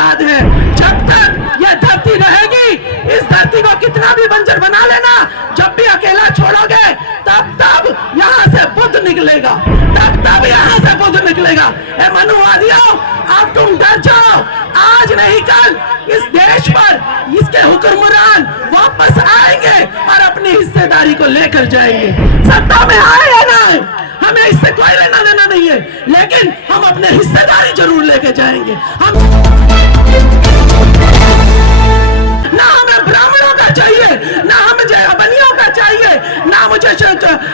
औलाद है। जब तक यह धरती रहेगी, इस धरती को कितना भी बंजर बना लेना, जब भी अकेला छोड़ोगे तब यहाँ से बुद्ध निकलेगा, तब यहाँ से बुद्ध निकलेगा। ए मनुवादियों, अब तुम डर जाओ, आज नहीं कल इस देश पर इसके हुक्मरान वापस आएंगे और अपनी हिस्सेदारी को लेकर जाएंगे। सत्ता में आए या ना, हमें इससे कोई लेना देना नहीं है, लेकिन हम अपने हिस्सेदारी जरूर लेके जाएंगे। हम ना हमें ब्राह्मणों का चाहिए, ना हमें बनियों का चाहिए, ना मुझे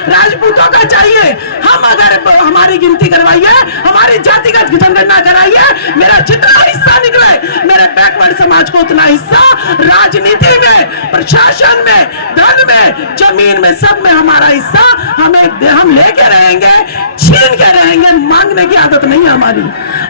राजपूतों का चाहिए। हम अगर हमारी गिनती करवाइए, हमारी जातिगत जनगणना कराइए, मेरा जितना हिस्सा निकले, मेरे बैकवर्ड समाज को उतना हिस्सा राजनीति में, प्रशासन में, धन में, जमीन में, सब में हमारा हिस्सा हम लेके रहेंगे, छीन के रहेंगे। मांगने की आदत नहीं है हमारी,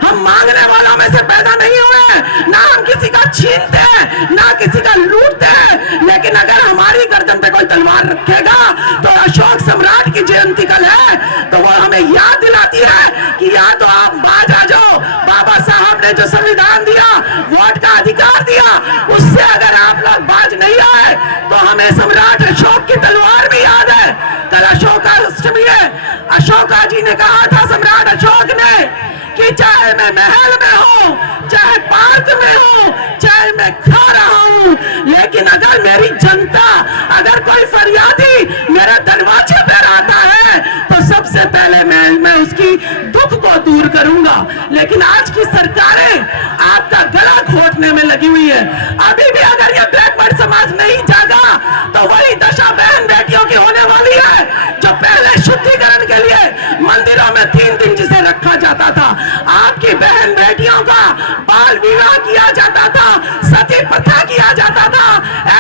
हम मांगने वालों में से पैदा नहीं हुए, ना हम किसी का छीनते हैं, ना किसी का लूटते हैं। लेकिन अगर हमारी गर्दन पे कोई तलवार रखेगा तो अशोक सम्राट की जयंती कल है, तो वो हमें याद दिलाती है कि या तो आप बाज आ जाओ, बाबा साहब ने जो संविधान दिया, वोट का अधिकार दिया, उससे अगर आप लोग बाज नहीं आए तो हमें सम्राट अशोक की तलवार भी याद है। कल अशोकाष्टमी है, अशोका जी ने कहा था, सम्राट अशोक ने, कि चाहे मैं महल में हूँ, चाहे पार्क में हूँ, चाहे मैं खा रहा हूँ, लेकिन अगर मेरी जनता, अगर कोई फरियादी मेरे दरवाजे पर आता है तो सबसे पहले मैं उसकी दुख को दूर करूंगा। लेकिन आज की सरकारें आपका गला घोटने में लगी हुई है। अभी भी अगर ये बैकवर्ड समाज नहीं जागा तो वही दशा बहन बेटियों की होने वाली है, जो पहले शुद्धिकरण के लिए मंदिरों में 3 दिन जिसे रखा जाता था, आपकी बहन बेटियों का बाल विवाह किया जाता था, सती प्रथा किया जाता था।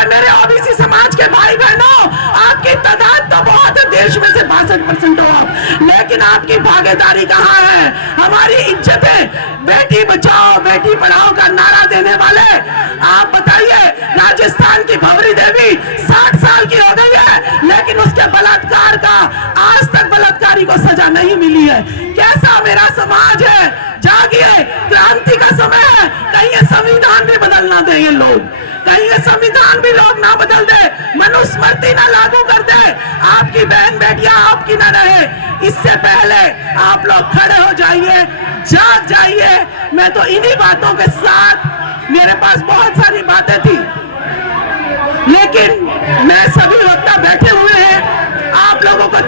मेरे ओबीसी समाज के भाई बहनों, आपकी तादाद तो बहुत है, देश में से 62% हो आप, लेकिन आपकी भागीदारी कहाँ है? हमारी इज्जतें, बेटी बचाओ बेटी पढ़ाओ का नारा देने वाले आप बताइए, राजस्थान की भंवरी देवी 60 साल की हो गई है, लेकिन उसके बलात्कार का आज तक बलात्कारी को सजा नहीं मिली है। कैसा मेरा समाज है? जागिए, क्रांति का समय है। कहीं ये संविधान भी बदलना दे ये लोग, कहीं ये संविधान भी लोग ना बदल दे, मनुस्मृति ना लागू कर दे, आपकी बहन बेटियां आपकी ना रहे। इससे पहले आप लोग खड़े हो जाइए, जाग जाइए। मैं तो इन्हीं बातों के साथ, मेरे पास बहुत सारी बातें थी, लेकिन मैं सभी वक्ता बैठे हुए हैं, आप लोगों को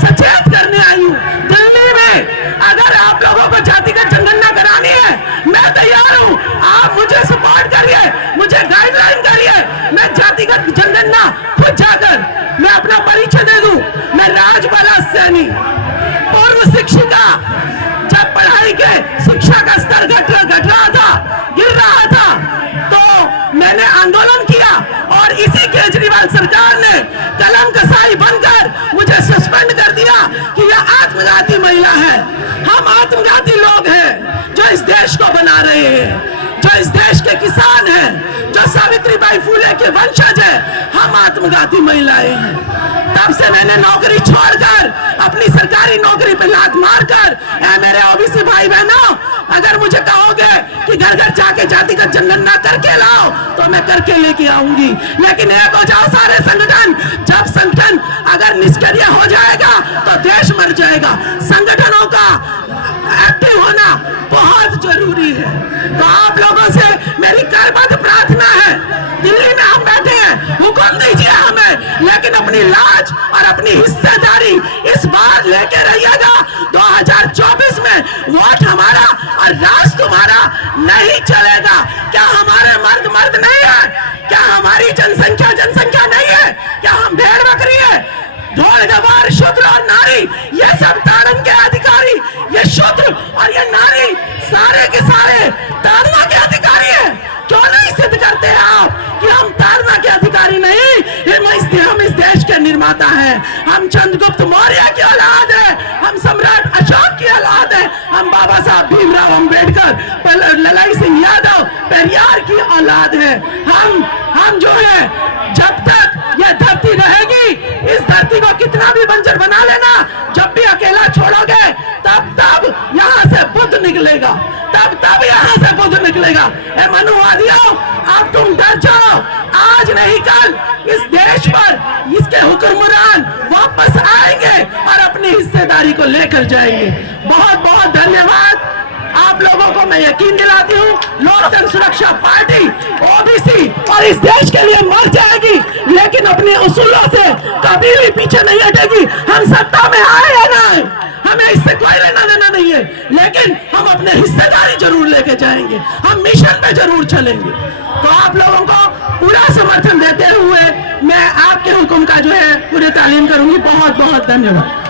सचेत करने आई हूँ। दिल्ली में अगर आप लोगों को जातिगत जनगणना करानी है, मैं तैयार हूँ, आप मुझे सपोर्ट करिए, मुझे गाइडलाइन करिए, मैं जातिगत जनगणना खुद जाकर मैं अपना परिचय दे दूं। मैं राजबाला सैनी, पूर्व शिक्षिका, जब पढ़ाई के शिक्षा का स्तर घट रहा था, गिर रहा था, तो मैंने आंदोलन किया और इसी केजरीवाल सरकार ने कलम कसाई बनकर मुझे सस्पेंड कर दिया कि यह आत्मघाती महिला है। हम आत्मघाती लोग हैं जो इस देश को बना रहे हैं, जो इस देश के किसान हैं, जो सावित्रीबाई फुले के वंशज है। हम आत्मघाती महिलाएं हैं। तब से मैंने नौकरी छोड़कर अपनी सरकारी नौकरी पे लात मारकर, मेरे ओबीसी भाई बहनों, अगर मुझे कहोगे कि घर घर जाके जातिगत जनगणना करके लाओ तो मैं करके लेके आऊंगी, लेकिन एक हो जाओ सारे संगठन। जब संगठन अगर निष्क्रिय हो जाएगा तो देश मर जाएगा। संगठनों का एक्टिव होना बहुत जरूरी है। तो आप लोगों से मेरी करबद्ध प्रार्थना है, दिल्ली में हम बैठे हैं, हुक्म दीजिए हमें, लेकिन अपनी लाज और अपनी हिस्सेदारी इस बार लेके रहिएगा। 2024 में वोट हमारा और राज तुम्हारा नहीं चलेगा। क्या हमारे मर्द नहीं है? क्या हमारी जनसंख्या नहीं है? क्या हम भेड़ बकरी है? ढोल गवार, शूद्र और नारी, ये सब ताड़न के अधिकारी, ये शूद्र और ये नारी सारे के सारे ताड़ना के अधिकारी है। क्यों नहीं सिद्ध करते हैं आप कि हम ताड़ना के अधिकारी नहीं, हम इस देश के निर्माता हैं। हम चंद्रगुप्त मौर्य की औलाद है, हम सम्राट अशोक की औलाद है, हम बाबा साहब भीमराव अंबेडकर, ललाई सिंह यादव, पेरियार की औलाद है। हम जो है, जब तक यह धरती रहेगी, इस धरती को कितना भी बंजर बना लेना, जब भी अकेला छोड़ोगे तब यहाँ से बुद्ध निकलेगा, तब तब यहाँ से बुद्ध निकलेगा। ए मनुवादियों, अब तुम डर जाओ, आज नहीं कल इस देश पर इसके हुक्मरान वापस आएंगे और अपनी हिस्सेदारी को लेकर जाएंगे। बहुत बहुत धन्यवाद। आप लोगों को मैं यकीन दिलाती हूँ, लोक जन सुरक्षा पार्टी ओबीसी और इस देश के लिए मर जाएगी, लेकिन अपने उसूलों से कभी भी पीछे नहीं हटेगी। हम सत्ता में आए या ना आए, हमें इससे कोई लेना देना नहीं है, लेकिन हम अपने हिस्सेदारी जरूर लेके जाएंगे, हम मिशन पे जरूर चलेंगे। तो आप लोगों को पूरा समर्थन देते हुए मैं आपके हुक्म का जो है पूरे तालीम करूंगी। बहुत बहुत धन्यवाद।